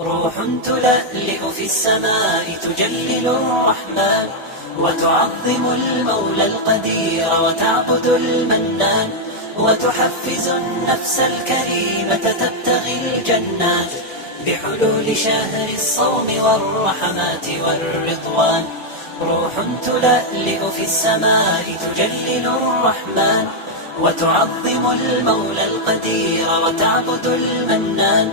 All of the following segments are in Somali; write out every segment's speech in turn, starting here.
روح تلألئ في السماء تجلل الرحمن وتعظم المولى القدير وتعبد المنان وتحفز النفس الكريمة تبتغي الجنات بحلول شهر الصوم والرحمات والرضوان. روح تلألئ في السماء تجلل الرحمن وتعظم المولى القدير وتعبد المنان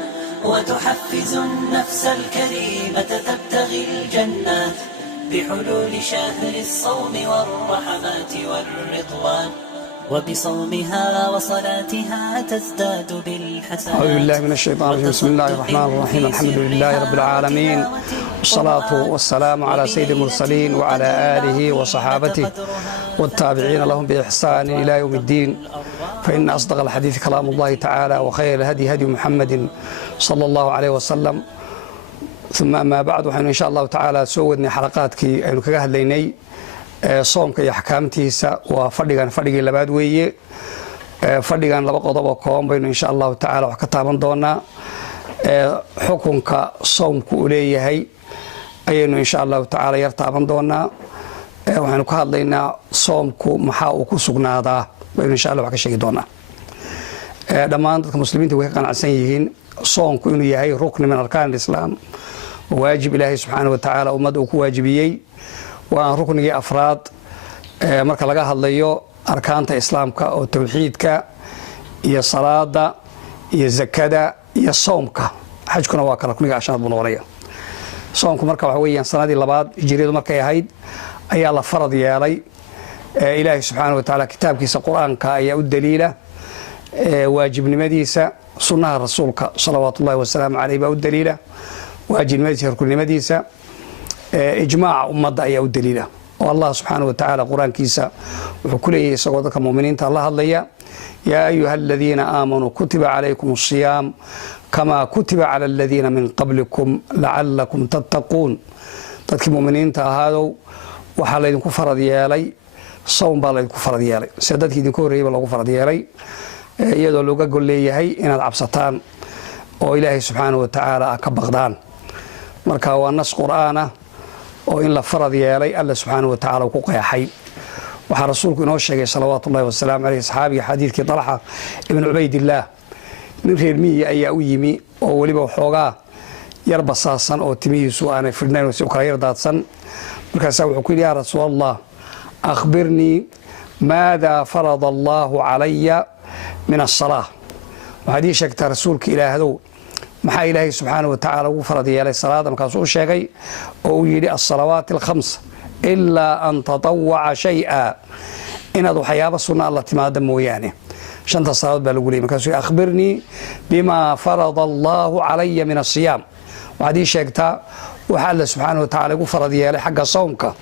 وتحفز النفس الكريمة تبتغي الجنات بحلول شهر الصوم والرحمات والرضوان. وبصومها وصلاتها تزداد بالحسنات. أعوذ بالله من الشيطان الرجيم. بسم الله الرحمن الرحيم. الحمد لله رب العالمين، والصلاة والسلام على سيد المرسلين وعلى آله وصحابته والتابعين لهم بإحسان إلى يوم الدين. فإن أصدق الحديث كلام الله تعالى، وخير الهدي هدي محمد صلى الله عليه وسلم. ثم أما بعد، وحين إن شاء الله تعالى سوودني حلقاتك أنو كجاه الليني soomka iyo axkaamtiisa. waa fadhigii labaad weeye. fadhigan laba qodob oo kooban baynu insha allahu tacaala wax ka taaban doonaa. xukunka soomku uu leeyahay ayaynu insha allahu tacaala yar taaban doonaa. waxaynu ka hadlaynaa soomku maxaa uu ku sugnaadaa baynu insha allah wax ka sheegi doonaa. dhammaan dadka muslimiinta way ka qanacsan yihiin soomku inuu yahay rukni min arkaan alislaam, waajib ilaahay subxaanahu wa tacaala ummadda uu ku waajibiyey. waa ruknigii afraad marka laga hadlayo arkaanta islaamka oo tawxiidka iyo salaada iyo zakada iyo soomka. xajkuna waa ka rukniga ashanaad buu noqonaya. soomku marka waxa weeyaan sanadii labaad hijriyadu markay ahayd ayaa la farad yeelay. ilaahay subxaanahu wa tacaala kitaabkiisa qur-aanka ayaa u daliila waajibnimadiisa. sunnaha rasuulka salawaatu ullahi wasalaamu caleyh baa u daliila waajibnimadiisa, ruknimadiisa. ijmaaca ummadda ayaa u daliila oo allah subxaanahu wa tacaala qur-aankiisa wuxuu ku leeyahay isagoo dadka muminiinta la hadlaya: yaa ayuha aladiina aamanuu kutiba calaykum asiyaam kamaa kutiba cala aladiina min qablikum lacalakum tattaquun. dadkii muminiinta ahaadow waxaa laydinku farad yeelay sawm baa laydinku farad yeelay sida dadkii idinku horreeyey baa loogu farad yeelay, iyadoo looga gol leeyahay inaad cabsataan oo ilaahay subxaanahu wa tacaala ka baqdaan. marka waa nas qur'aan ah oo in la farad yeelay alla subxaanahu wa tacaala uu ku qeexay. waxaa rasuulku inoo sheegay salawaatu ullahi wasalaamu caleyh saxaabiga xadiidkii dalxa ibn cubaydillaah. nin reer miyi ayaa u yimi oo weliba waxoogaa yar basaasan oo timihiisu aanay fidhnayn si u kala yar daadsan. markaasaa wuxuu ku yidhi: yaa rasuul allah, akhbirnii maadaa farada allaahu calaya min asalaa. waxaad ii sheegtaa rasuulka ilaahdow maxaa ilaahay subxaanahu wa tacaala ugu farad yeelay salaada. markaasuu u sheegay oo uu yidhi: alsalawaati alkhams ilaa an tatawaca shay-a, inaad waxyaaba sunna alla timaada mooyaane. shanta salaadood baa lagu leeyay. markaasuu yidhi: akhbirnii bimaa farada allaahu calaya min asiyaam. waxaad ii sheegtaa waxa alla subxaanahu wa tacaala igu farad yeelay xagga soomka.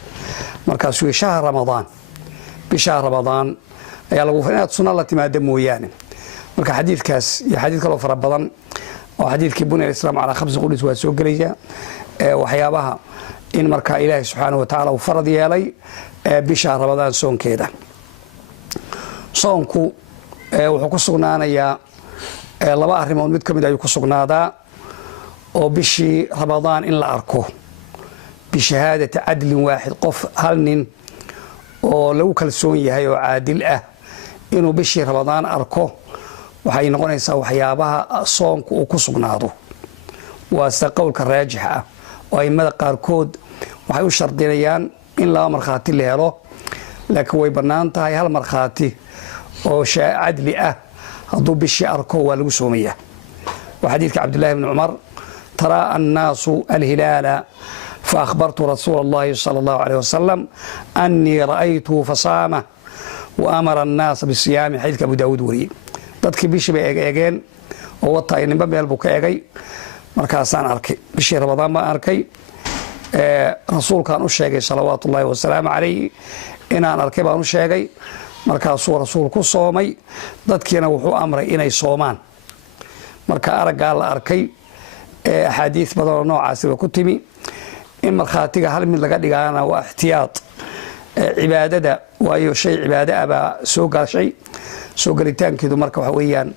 markaasuu yidhi: shahra ramadaan, bisha ramadaan ayaa lagu inaad sunna alla timaada mooyaane. marka xadiidkaas iyo xadiid kaloo fara badan oo xadiidkii bunya alislaam calaa khamsi qudus waa soo gelaya. waxyaabaha in markaa ilaahay subxaanahu wa tacaala uu farad yeelay bisha ramadaan soonkeeda. soonku wuxuu ku sugnaanayaa laba arrimood mid ka mid ayuu ku sugnaadaa oo bishii ramadaan in la arko bishahaadati cadlin waaxid, qof hal nin oo lagu kalsoon yahay oo caadil ah inuu bishii ramadaan arko. waxay noqonaysaa waxyaabaha soonku uu ku sugnaado. waa sida qowlka raajixa ah oo aimada qaarkood waxay u shardinayaan in laba markhaati la helo, laakiin way bannaan tahay hal markhaati oo cadli ah hadduu bishii arko waa lagu soomaya. waa xadiidka cabdillahi bni cumar: taraa annaasu alhilaala faahbartu rasuula allahi sala allahu caleyh wasalam annii ra'aytuhu fasaama wa amara annaasa bisiyaami. xadiidka abu daawuud wariyey. dadkii bishii bay eegeen oo wataay ninba meel buu ka egay. markaasaan arkay bishii ramadaan baan arkay. rasuulkaan u sheegay salawaatu ullaahi wasalaamu calayh inaan arkay baan u sheegay. markaasuu rasuul ku soomay, dadkiina wuxuu amray inay soomaan. marka araggaa la arkay axaadiis badanoo noocaasiba ku timi. in markhaatiga hal mid laga dhigaana waa ixtiyaad cibaadada, waayo shay cibaado ah baa soo gashay. soo galitaankeedu marka waxa weeyaan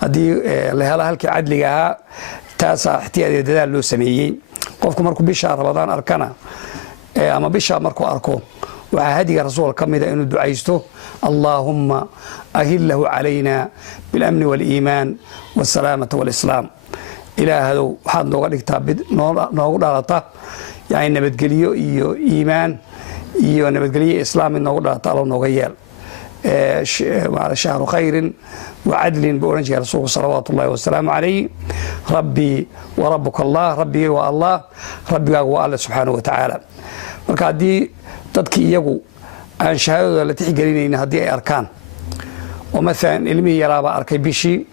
haddii la helo halkii cadliga ahaa taasaa ixtiyaad dadaal loo sameeyey qofku markuu bisha ramadaan arkana ama bisha markuu arko waxaa hadiga rasuulka ka mid ah inuu ducaysto allaahumma ahillahu calayna bilamni waaliimaan waasalaamata waalislaam ilaahadow waxaad nooga dhigtaa noogu dhalata yani nabadgelyo iyo iimaan iyo nabadgelyo islaam mid noogu dhalata allo nooga yeel shahru khayrin wacadlin buu odhan jiray rasuulku salawaatu ullahi wasalaamu calayh rabbii warabuka allah rabbigay waa allah rabbigaagu waa alle subxaanahu wa tacaala marka haddii dadkii iyagu aan shahaadadooda la tixgelinaynin haddii ay arkaan oo maalan ilmihii yaraabaa arkay bishii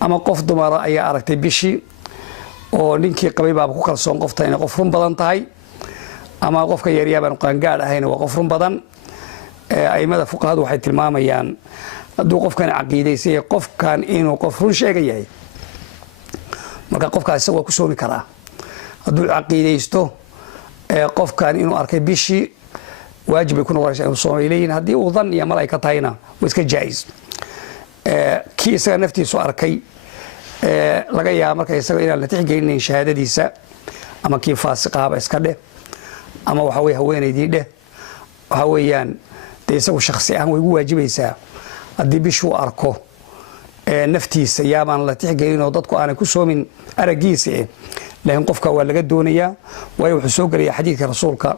ama qof dumara ayaa aragtay bishii oo ninkii qabay baaba ku kalsoon qofta inay qof run badan tahay ama qofka yaryaabaan qaangaadh ahayn waa qof run badan aimada fuqahadu waxay tilmaamayaan hadduu qofkan caqiidaysay qofkan inuu qof run sheega yahay marka qofkaas isaga waa ku soomi karaa hadduu caqiidaysto qofkan inuu arkay bishii waajib bay ku noqonaysaa inuu soomay leeyihin haddii uu dhan iyo mal ay ka tahayna waa iska jaa'is kii isaga naftiisu arkay laga yaaba marka isaga inaan la tixgelinayn shahaadadiisa ama kii faasiqaaba iska dheh ama waxa weye haweenaydii dheh waxa weeyaan dee isagu shakhsi ahaan way ugu waajibaysaa haddii bishuu arko naftiisa yaabaan la tixgelinoo dadku aanay ku soomin araggiisa laakiin qofka waa laga doonayaa waayo wuxuu soo gelaya xadiidka rasuulka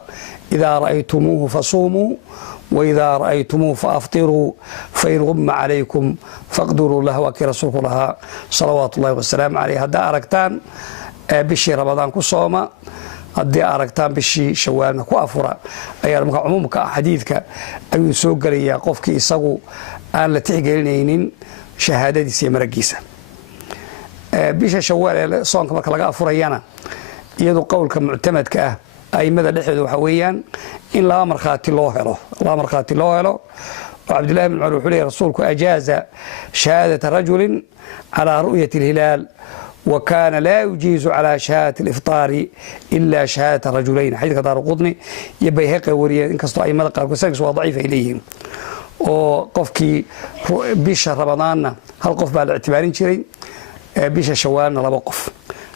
idaa ra'aytumuuhu fasuumuu waidaa ra'aytumuuhu faaftiruu fain gumma calaykum faqdiruu lahu waa kii rasuulku lahaa salawaatu ullahi wasalaamu caleyh haddaa aragtaan bishii ramadaan ku sooma haddii aragtaan bishii shawaalna ku afura ayaa marka cumuumka ah xadiidka ayuu soo gelayaa qofkii isagu aan la tixgelinaynin shahaadadiisa iyo maragiisa bisha shawaal ee soonka marka laga afurayana iyadu qowlka muctamadka ah aimada dhexdeeda waxa weeyaan in laba markhaati loo helo oo cabdillahi bn cumar wuxuu leeyahy rasuulku ajaaza shahaadata rajulin calaa ru'yati alhilaal وكان لا يجيز على شهادة الإفطار إلا شهادة رجلين حديث دار قطني يبيهقي وريا إن كستو أي مدى قالوا سنكس وضعيف إليهم وقفكي بيشة رمضان هل قف بالاعتبارين شري بيشة شوالنا لا وقف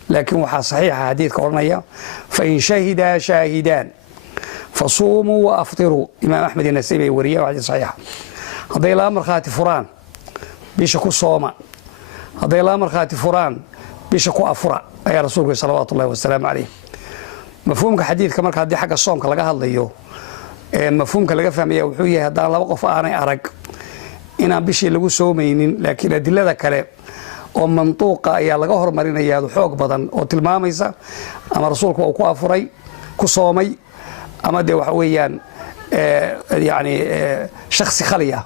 لكن وحا صحيح حديث كورنيا فإن شهدا شاهدان فصوموا وأفطروا إمام أحمد النسيبي وريا وحديث صحيح هذا الأمر خاتي فران بيشة كو صوما هذا الأمر خاتي فران bisha ku afura ayaa rasuulku salawaatu ullahi wasalaamu calayh mafhuumka xadiidka marka haddii xagga soomka laga hadlayo mafhuumka laga fahmaya wuxuu yahay haddaan laba qof aanay arag inaan bishii lagu soomaynin laakiin adilada kale oo mantuuqa ayaa laga hormarinayaa xoog badan oo tilmaamaysa ama rasuulku uu ku afuray ku soomay ama dee waxa weeyaan yani shakhsi khaliya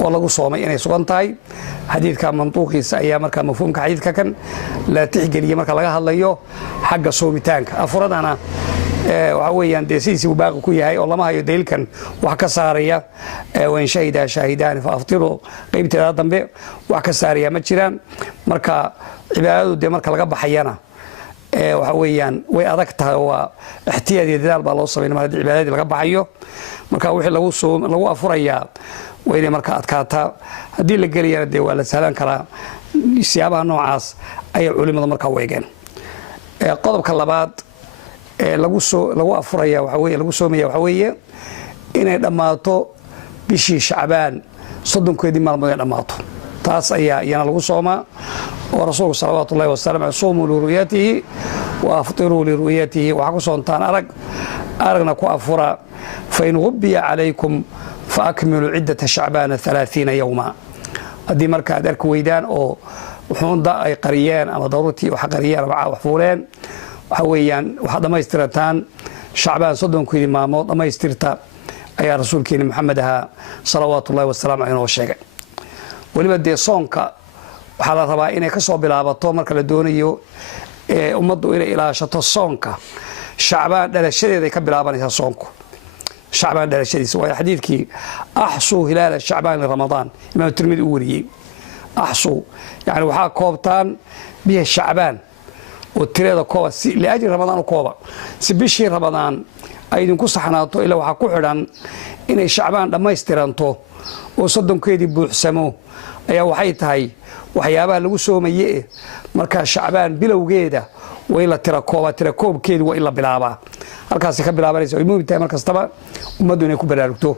oo lagu soomay inay sugan tahay xadiidka mantuuqiisa ayaa markaa mafhuumka xadiidka kan la tixgeliya marka laga hadlayo xagga soomitaanka afuradana waxa weeyaan dee sidiisii uu baaqi ku yahay oo lama hayo daliilkan wax ka saaraya wain shahida shaahidaani fa aftiruu qaybteeda dambe wax ka saaraya ma jiraan marka cibaadadu dee marka laga baxayana waxa weeyaan way adag tahay waa ixtiyaad iyo dadaal baa loo sameynaya mar haddii cibaadadii laga baxayo marka wixii lagu afurayaa wayna marka adkaataa haddii la geliyana dee waa la sahlan karaa siyaabaha noocaas ayay culimadu markaa weegeen qodobka labaad lagu afuraya waxa weeye lagu soomaya waxa weeye inay dhammaato bishii shacbaan 30 maalmood ay dhammaato taas ayaa iyana lagu soomaa oo rasuulku salawaatu ullahi wasalaamu calayhi suumuu liru'yatihi wa aftiruu liru'yatihi waxaa ku soontaan aragna ku afura fain gubbiya calaykum faakmiluu ciddata shacbaana 30 yowma haddii marka aad arki weydaan oo wuxuunda ay qariyeen ama daruurtii wax qariyeen ama wax fuuleen waxa weeyaan waxaad dhammaystirataan shacbaan 30 maalmood dhammaystirta ayaa rasuulkeeni maxamed ahaa salawaatu ullahi wasalaamu calayhi inoo sheegay weliba dee soonka waxaa la rabaa inay ka soo bilaabato marka la doonayo ummaddu inay ilaashato soonka shacbaan dhalashadeeda ay ka bilaabanaysaa soonku shacbaan dhalashadiisa waa xadiidkii axsuu hilaala shacbaan liramadaan imaam tirmidi uu wariyey axsuu yani waxaa koobtaan biha shacbaan oo tireeda kooba si liajli ramadaan u kooba si bishii ramadaan ay idinku saxnaato ilaa waxaa ku xidhan inay shacbaan dhammaystiranto oo 30keedii buuxsamo ayaa waxay tahay waxyaabaha lagu soomaye marka shacbaan bilowgeeda way la tirakoobkeedu waa in la bilaabaa halkaasi ka bilaabanaysa ay muhiim tahay markastaba ummaddu inay ku baraarugto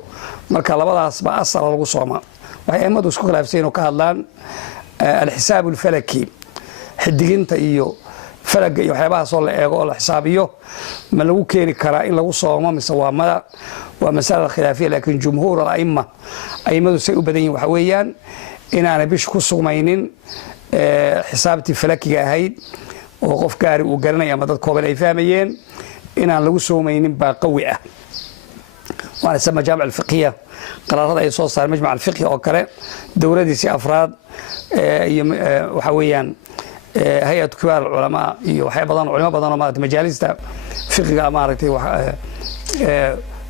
marka labadaas ba asal lagu sooma waxay ummaddu isku khilaafseen oo ka hadlaan alxisaab alfalaki xidiginta iyo falaga iyo waxyaabaha soo la eego oo la xisaabiyo ma lagu keeni karaa in lagu soomo mise waa mas'ala khilaafiya laakiin jumhuur al-a'imma aimadu say u badan yihiin waxa weeyaan inaanay bish ku sugmaynin xisaabtii falakiga ahayd oo qof gaari uu garanaya ama dad kooban ay fahmayeen inaan lagu soomaynin baa qawi ah waana sama jaamic alfiqhiya qaraarada ay soo saareen majmac alfiqhi oo kale dowladiisii afraad iyo waxa weeyaan hay'atu kibaar ulama iyo waxay badan culimo badan oo maaragtay majaalista fiqhiga maaragtay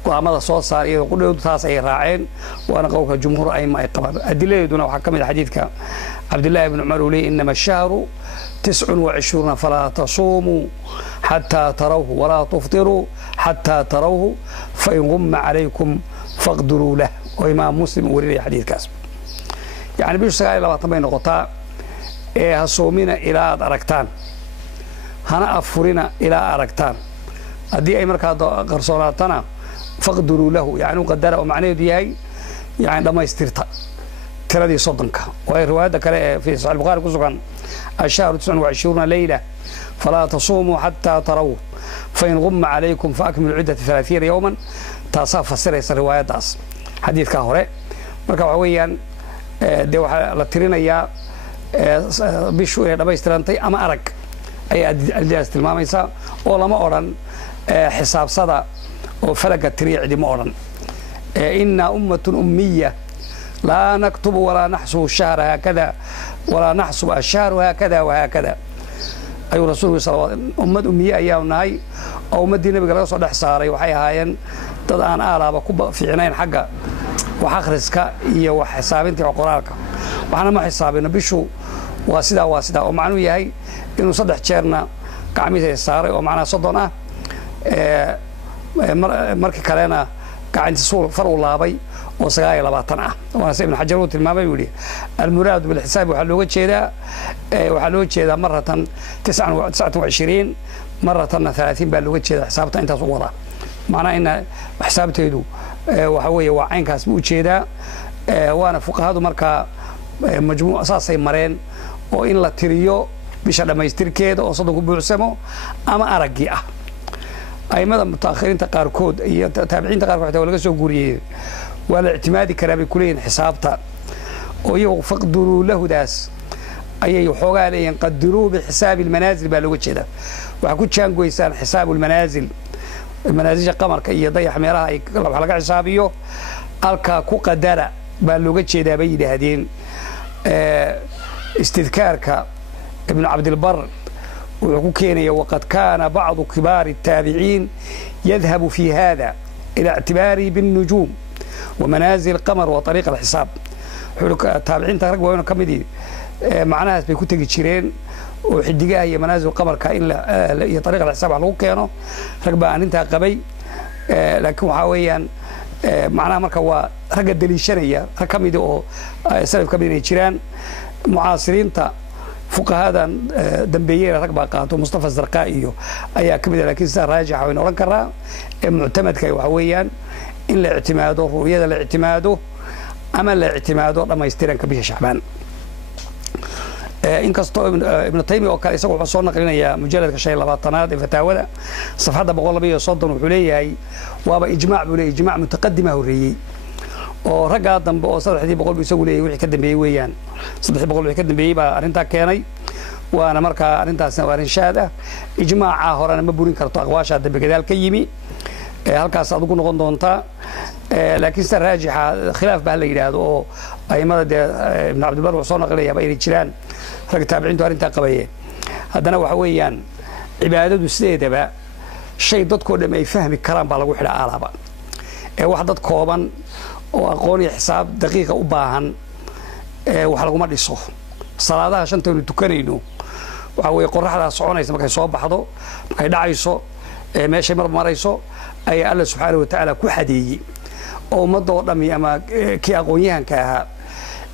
go'aamada soo saar iyo qudhowdu taas ay raaceen waana qowlka jumhuur ayma ay qabaan adiladeeduna waxaa ka mid ah xadiidka cabdullaahi ibn cumar uu leeyahay inama ashahru 29 falaa tasumuu xataa tarawhu walaa tuftiruu xataa tarawhu fain gumma calaykum faqdiruu lah oo imaam muslim uu warinaya xadiidkaas yani bishu 29 bay noqotaa ee ha soomina ilaa aad aragtaan hana afurina ilaa aragtaan haddii ay markaa qarsoonaatana faqdiruu lahu yani qadara oo macnaheedu yahay yani dhammaystirta tiradii soddonka waa riwaayadda kale ee fi sahih bukhari ku sugan ashahru 29 layla falaa tasumuu xataa tarawhu fain gumma calaykum faakmilu ciddata 30 yowman taasaa fasiraysa riwaayaddaas xadiidkaa hore marka waxa weeyaan dee waxaa la tirinayaa bishu inay dhammaystirantay ama arag ayay adilaas tilmaamaysaa oo lama odhan xisaabsada oo falaga tiriya cidima odhan innaa ummatun ummiya laa naktubu walaa naxsubu ashahra haakada walaa naxsubu ashahru haakada wahaakada ayuu rasuulku ummad ummiye ayaanu nahay oo ummaddii nabiga laga soo dhex saaray waxay ahaayeen dad aan aalaaba ku fiicnayn xagga wax akhriska iyo wax xisaabinta iyo qoraalka waxna ma xisaabino bishu waa sidaa oo macnuu yahay inuu 3 jeerna gacmihiisa saaray oo macnaa 30 markii kalena gacantiisa far u laabay oo 29 ah waana ibn xajar uu tilmaamay uu yiri almuraad bil xisaab waxa loo jeedaa maratan 29 maratan 30 baa looga jeedaa xisaabta intaas u wada macnaa in xisaabteedu waxa weeye waa caynkaas u jeedaa waana fuqahadu marka majmuuc asaasay mareen oo in la tiriyo bisha dhamaystirkeeda oo soddon ku buuxsamo ama aragii ah aimada mutaakhiriinta qaarkood iyo taabiciinta qaarkood xitaa laga soo guuriyay waa la ictimaadi karaa bay ku leeyihiin xisaabta oo iyagu faqdiruu lahu daas ayay xoogaa leeyihiin qadiruu bixisaabi almanaazil baa looga jeedaa waxaa ku jaangoysaan xisaabu almanaazil manaazisha qamarka iyo dayax meelaha ay wax laga xisaabiyo halkaa ku qadara baa looga jeedaa bay yidhaahdeen istidkaarka ibnu cabdilbar wuxuu ku keenaya waqad kaana bacdu kibaari الtaabiciin yadhabu fi hada ila اctibaarihi biالnujuum ومنازل القمر وطريق الحساب تابعين رag waaweyn ka midii macnahaas bay ku tagi jireen oo xidigaha iyo manaasil qamarka in iyo طريق الحساب lagu keeno rag baa arinta qabay laakiin waxa weeyaan macnaha marka waa raga daliishanaya rag ka mid oo salaf ka mid ay jiraan mucaasiriinta fuqahadan dambeeyay rag baa qaato Mustafa Zarqaa iyo ayaa ka mid laakiin sida raajixa weyn oran karaa mu'tamadka waxa weeyaan in la ictimaado ru'yada la ictimaado ama la ictimaado dhamaystiranka bisha Shacbaan inkastoo ibn Taymi oo kale isagu wuxuu soo naqlinayaa mujalladka 25aad ee fataawada safxada 130 wuxuu leeyahay waaba ijmaac buu leeyahay ijmaac mutaqaddima horeeyay oo ragga dambe oo 300 isagu leeyahay wixii ka dambeeyay weeyaan 300 wixii ka dambeeyay baa arinta keenay waana marka arintaasna waa arin shaad ah ijmaaca horena ma burin karto aqwaasha dambe gadaal ka yimi halkaas aad ugu noqon doontaa laakiin sida raajixa khilaaf baa la yiraahdo oo aymada ibn Abdulbar wuxuu soo naqliyay inay jiraan rag taabiciintu arinta qabayeen haddana waxa weeyaan cibaadadu sideedaba shay dadkoo dhan ay fahmi karaan baa lagu xidhaa alaaba wax dad kooban oo aqoon iyo xisaab daqiiqa u baahan wax lagu dhiso salaadaha shanta uu tukanayno waxa weey qorraxda soconaysa markay soo baxdo markay dhacayso meeshay marayso ay Allah subhanahu wa ta'ala ku xadeeyay oo ummadoo dhami ama kii aqoon-yahanka ahaa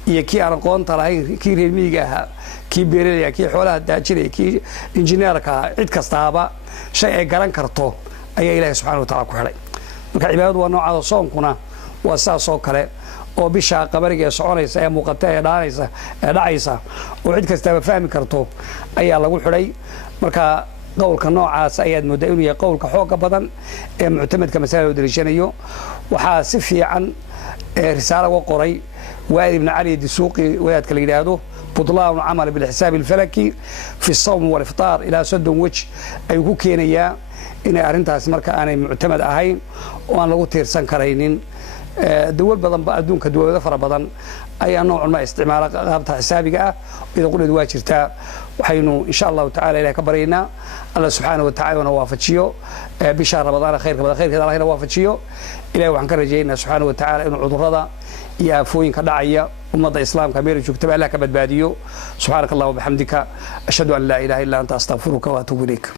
iyo kii aan aqoonta lahayn kii reer miyiga ahaa kii beeralaya kii xoolaha daajinaya kii injineerka cid kastaaba shay ay garan karto ayaa ilaahay subxaanahu wa tacaala ku xidhay marka cibaadadu waa noocaada soonkuna waa sidaas oo kale oo bisha qabariga ee soconaysa ee muuqata ee dhacaysa oo cid kastaaba fahmi karto ayaa lagu xidhay marka qowlka noocaas ayaad moodaa inuu yahay qowlka xooga badan ee muctamadka masalada dariishanayo waxaa si fiican risaalo uga qoray وائل بن علي الدسوقي وياد كلا يدهدو بطلان عمل بالحساب الفلكي في الصوم والإفطار إلى سد وجه أيكو كينيا إن أرنتها سمرك أنا معتمد أهين وأنا لو تيرسان كرينين دول بدن بدون كدول ذفر بدن أي نوع ما استعمال غابة حسابك إذا قلنا دواجرتا وحينو إن شاء الله تعالى إلى كبرينا الله سبحانه وتعالى ونوافجيو بشهر رمضان خير كذا خير كذا الله نوافجيو إلى وعن كرجينا سبحانه وتعالى إنه عذر هذا يا فوين كداعية أمة الإسلام كبير جكتب لك بدباديو سبحانك الله وبحمدك أشهد أن لا إله إلا أنت أستغفرك وأتوب إليك